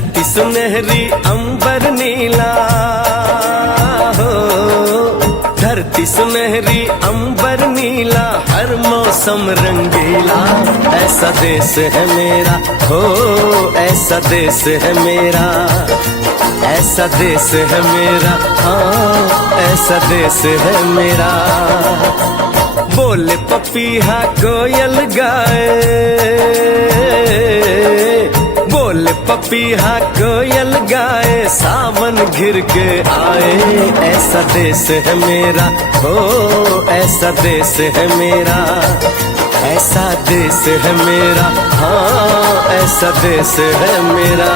धरती सुनहरी अंबर नीला हो, धरती सुनहरी अंबर नीला, हर मौसम रंगीला। ऐसा देश है मेरा हो, ऐसा देश है मेरा, ऐसा देश है मेरा, हाँ ऐसा देश है मेरा। बोले पपीहा कोयल गाए, बोले पपीहा कोयल गाए, सावन घिर के आए। ऐसा देश है मेरा हो, ऐसा देश है मेरा, ऐसा देश है मेरा, हाँ ऐसा देश है मेरा।